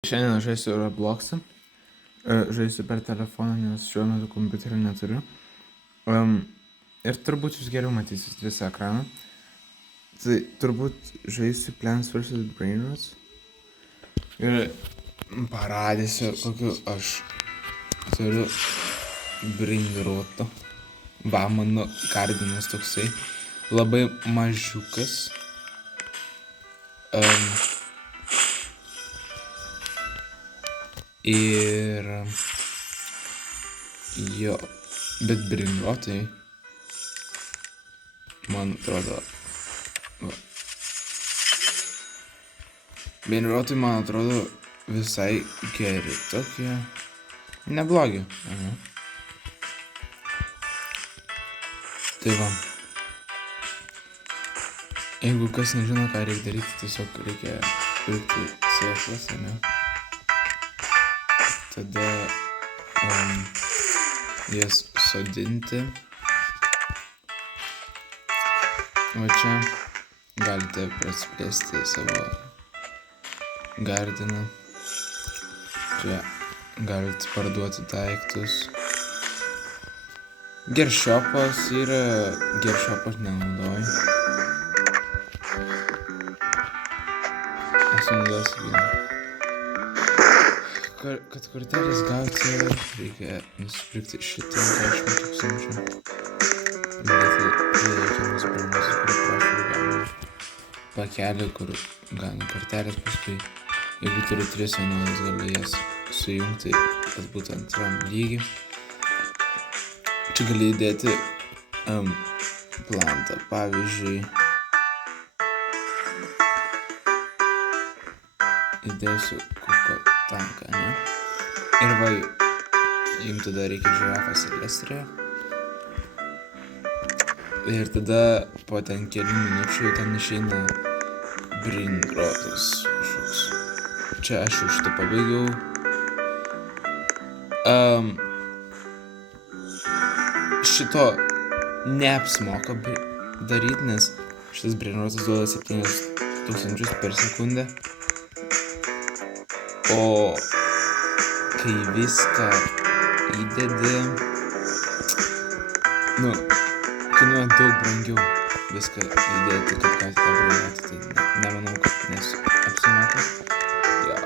Šiandien žaisiu Robloxą. Žaisiu per telefoną, nes šiuo metu kompiuterio neturiu. Ir turbūt jūs geriau matysit visą ekraną. Tai turbūt žaisiu Plants vs. Brainrots. Ir parodysiu, kokiu aš turiu Brainrotą. Va, mano kardinas toksai. Labai mažiukas. Ir jo, bet Brainrotai, man atrodo, Brainrotai, man atrodo, visai geri tokie, neblogi. Tai va, jeigu kas nežino, ką reikia daryti, tiesiog reikia pirkti sėklas, ne? Tada jas sodinti. O čia galite prasiplėsti savo gardiną. Čia galite parduoti daiktus. Gershopas yra, Gershopas nenaudoju. Aš naudosiu vieną. Kad kortelės gauti, reikia nusipirkti šitą 10 000. Bet reikia nusipirkti, kur prašau gauna pakelį, kur gauna kortelės, paskui jeigu turi 3 vienodas, gali jas sujungti, kad būtų antram lygiai. Čia gali įdėti plantą, pavyzdžiui, įdėsiu kokio tanką, ne? Ir va, jums tada reikia žirafą Silvestrę. Ir tada po ten kelių minučių ten išeina Brainrotas kažkoks. Čia aš jau šitą pabaigiau. Šito neapsimoka daryti, nes šitas Brainrotas duoda 7000 per sekundę. O kai viską įdedi, kainuoja daug brangiau viską įdėti, kaip gauti tą Brainrotą, tai nemanau, kad apsimoka. Jo.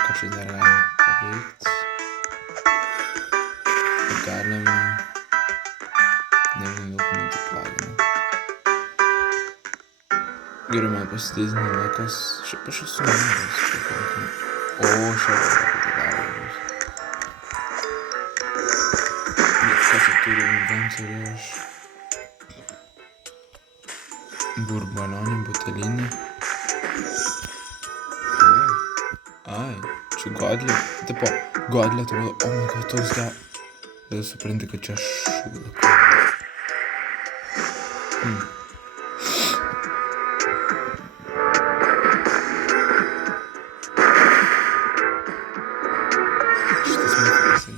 Kažkai dar galim paveikti. Galim, nežinau, daug multiplaginą. Geriau man pasidėdinti laikas, šiaip aš esu manęs. O, šiaip padarėjus. Ką čia turiu inventorių aš? Burbalionį, butelinį. Ai, čia godlė. Tipo, godlė atrodo, o man ką toks gal. Tada supranti, kad čia šūlaka.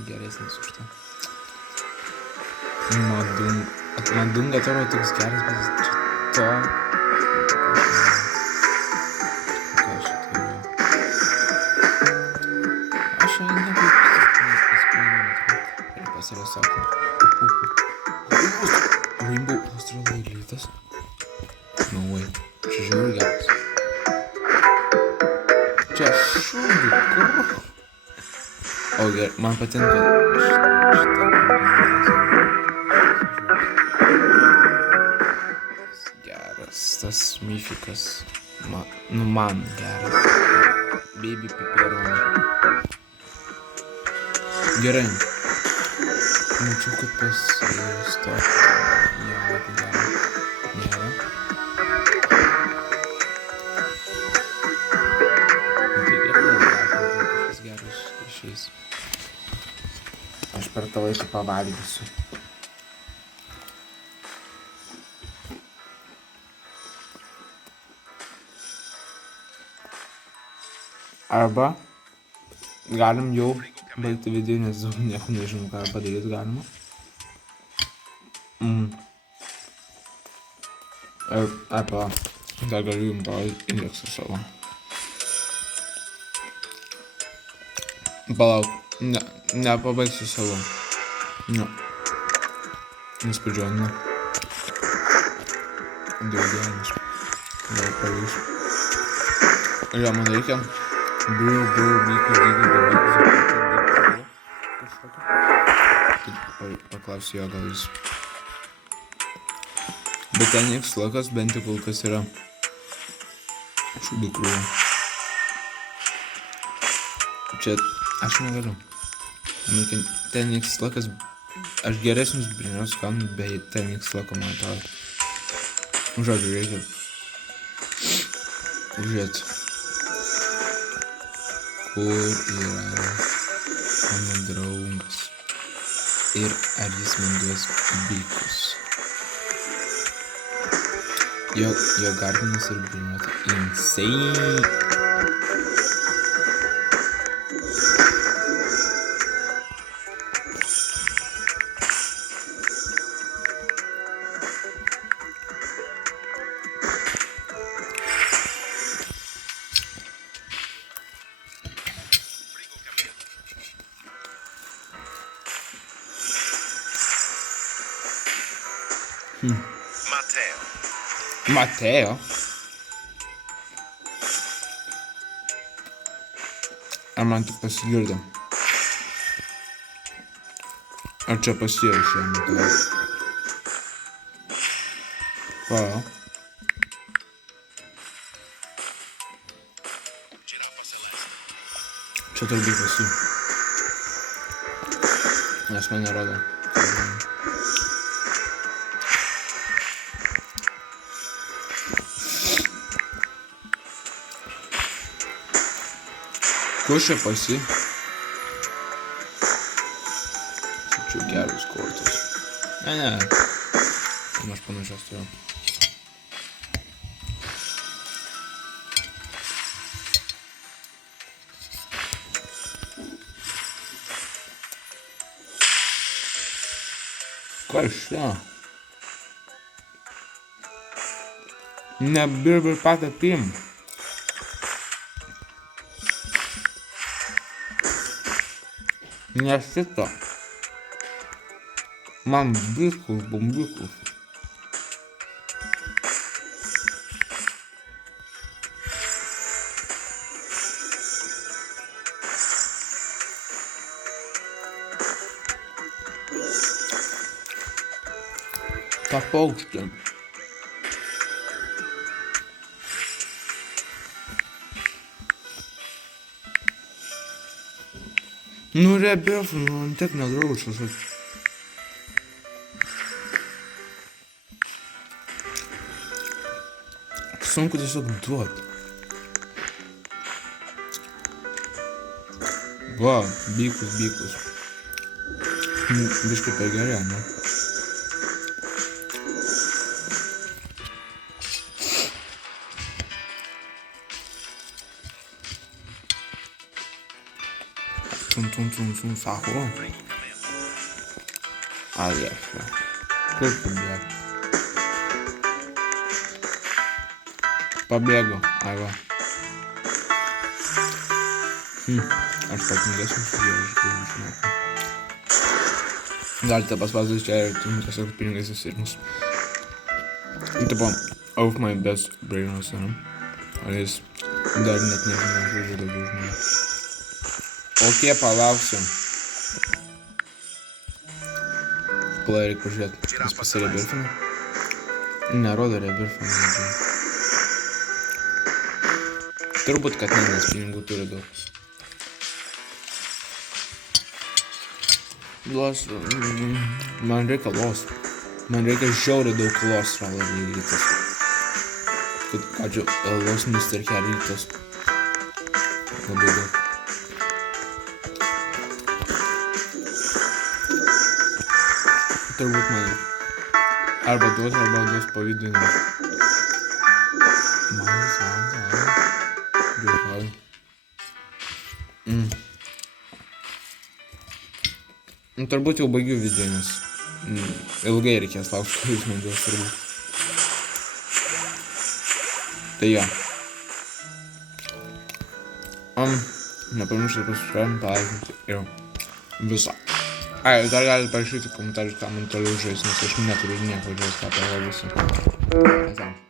Geresnis už tą. Madunga atrodo toks geras, bet to... Ką aš čia turiu? Aš čia ir pasirė sakau. Rainbow Australitas. No way. Čia žiūrė geras. Čia šūdų, kur? O gerai, man patinka šitą geras, tas mifikas, man geras, baby pepperoni. Gerai, mačiau, kad pas stop, nėra. Aš per tą laiką pavalgysiu. Arba galim jau baigti video, nes nieko nežinau, ką padaryti galima. Arba dar galiu jums parodyti indeksą savo. Palauk. Ne, nepabaigsiu savo. Ne. Nespėdžionu. Dėl gyvenimus. Gal pavyks. Jo, man reikia. Paklausiu jo, gal jis. Bet ten nieks lakas bent jau kol kas yra. Šūdų krūvą. Čia aš negaliu. Ten nieks lakas. Aš geresnis brinos kam, bet ten nieks lako man atrodo. Žodžiu, reikia žiūrėt. Kur yra mano draugas? Ir ar jis man duos bykus? Jo gardinas ir brinota insane. Mateo? Ar man tik pasigirdo? Ar čia pasijau šią Mateo? Wow. Čia turbūt pasijau. Nes man nerodo. Kur čia pasi? Čia geras kortas. Ne. Aš panašios turiu. Kas čia? Nebirbir patą pim. Ne šito. Man bikus, bombikus. Ta paukštė. Nu, rebėf, tiek nedraušas. Sunku tiesiog duot. Va, bykus. Biškai per gerai, ne? Tum, sako. Aišku. Kaip pabėgo? Pabėgo, ai va. Aš patingėsiu su jie, galite paspausdinti čia ir tiesiog pinigai susirmus. Tipo, auf my best brainus, ar jis dar net nežinau, žodžiu daugiau žmonių. Ok, palauksiu. Pala, reikia pažiūrėti, jis pasirebirfina. Nerodo rebirfina. Turbūt, kad ne, nes pinigų turi daug. Los, man reikia los. Man reikia žiauriai daug los rytas. Kad los nusterkia rytas. Labai daug. Turbūt man arba duos pavydinimas. Man visą. Dėkoju. Turbūt jau baigiu video, nes ilgai reikės laukti, kai jis man duos turbūt. Tai jo. Nepamirškite pasispręsti, palaikinti ir visą. Ai, dar galite parašyti komentarus, ką man toliau žaisti, nes aš neturiu nieko žaisti, ką parodysiu. Ką ten?